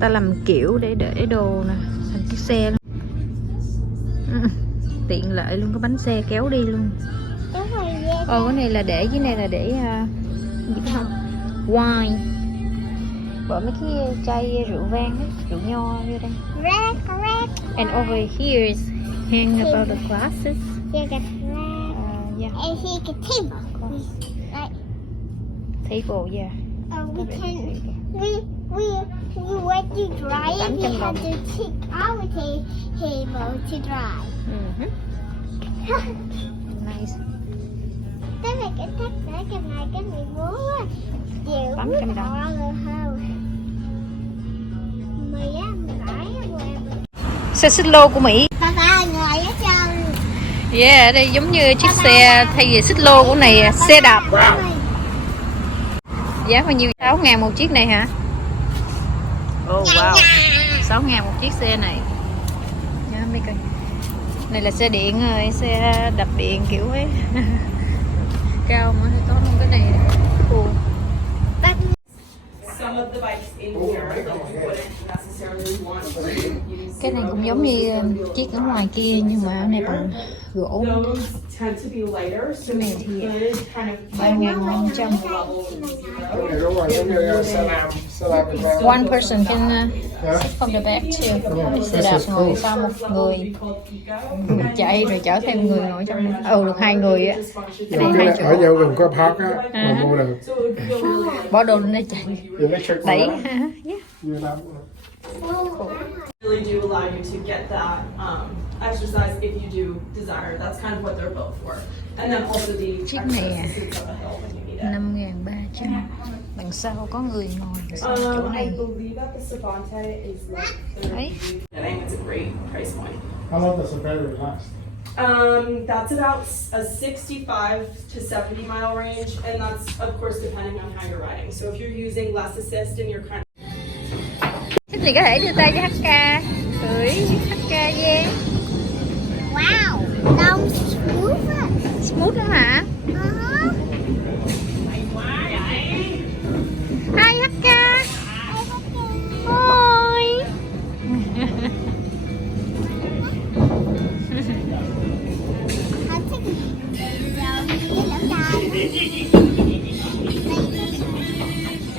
ta làm kiểu để đồ nè, thành chiếc xe luôn. Tiện lợi luôn, có bánh xe kéo đi luôn. Cái này là để, dưới này là để gì không? Wine. Bỏ mấy cái chai rượu vang ấy, rượu nho vô đây. And over here is hang about the glasses. Yeah. Yeah. And he can table. Table, yeah. We went to dry it. We had to take our table to dry. Nice. Cái này cái này cái 14 á. Chịu 800 đồng. Xe xích lô của Mỹ. Papa ngồi ở trong. Yeah, đây giống như chiếc xe thay vì xích lô của này, xe đạp. Giá bao nhiêu? 6.000 một chiếc này hả? Oh wow, 6.000 một chiếc xe này. Nhá, mấy coi. Này là xe điện rồi, xe đạp điện kiểu ấy. Cao mà có không, cái này cool. Cái này cũng giống như chiếc ở ngoài kia nhưng mà cái này bằng gỗ. Cái này thì 3.500. One person can sit from the back too. Xe đạp ngồi sau một người chạy rồi chở thêm người ngồi trong. Được 2 người á. Cái này 2 chỗ. Ở dạo gần có park á, mà mua được. Bỏ đồ lên đây chạy. Đẩy. Really do allow you to get that exercise if you do desire. That's kind of what they're built for. And then also the chiếc này access up a hill when you need it. 5.300. Đằng sau có người ngồi sau chỗ này. I believe that the Savante is like Đấy. It's a great price point. How long does the battery last? That's about a 65 to 70 mile range, and that's of course depending on how you're riding. So if you're using less assist and you're kind of Thích thì có thể đưa tay cho HK. Cưỡi HK yeah. Wow, đông smooth á. Smooth lắm hả? Hi HK. Ôi.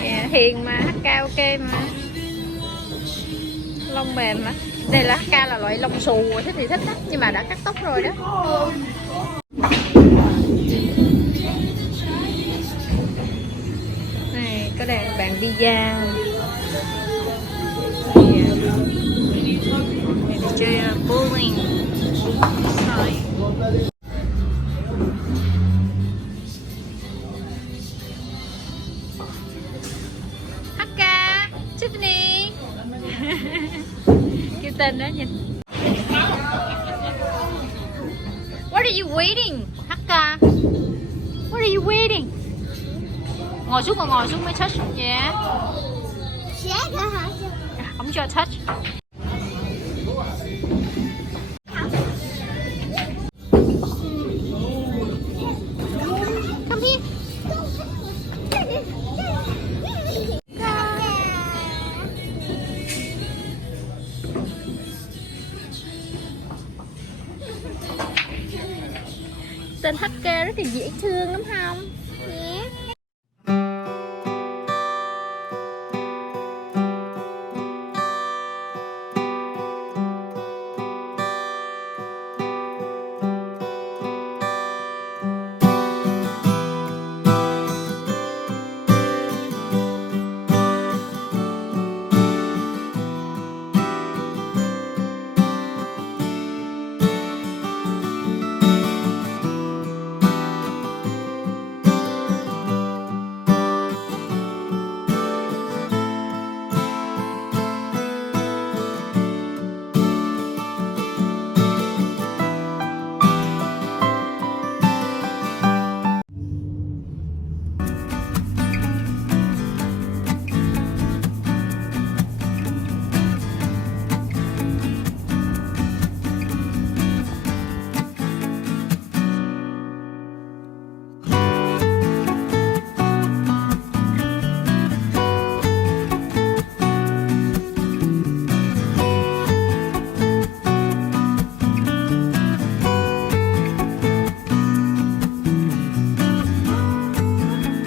Yeah, hiền mà, HK ok mà. Lông mềm á. Đây là HK là loại lông xù, Thích thì thích đó, nhưng mà đã cắt tóc rồi đó. Này, có đây bàn pizza. Này đi chơi bowling. Rồi. HK, Tiffany. Kêu tên đó nhìn. What are you waiting? HK. What are you waiting? Ngồi xuống mới touch. Yeah. Không cho touch. Come here. Tên HK rất là dễ thương lắm không?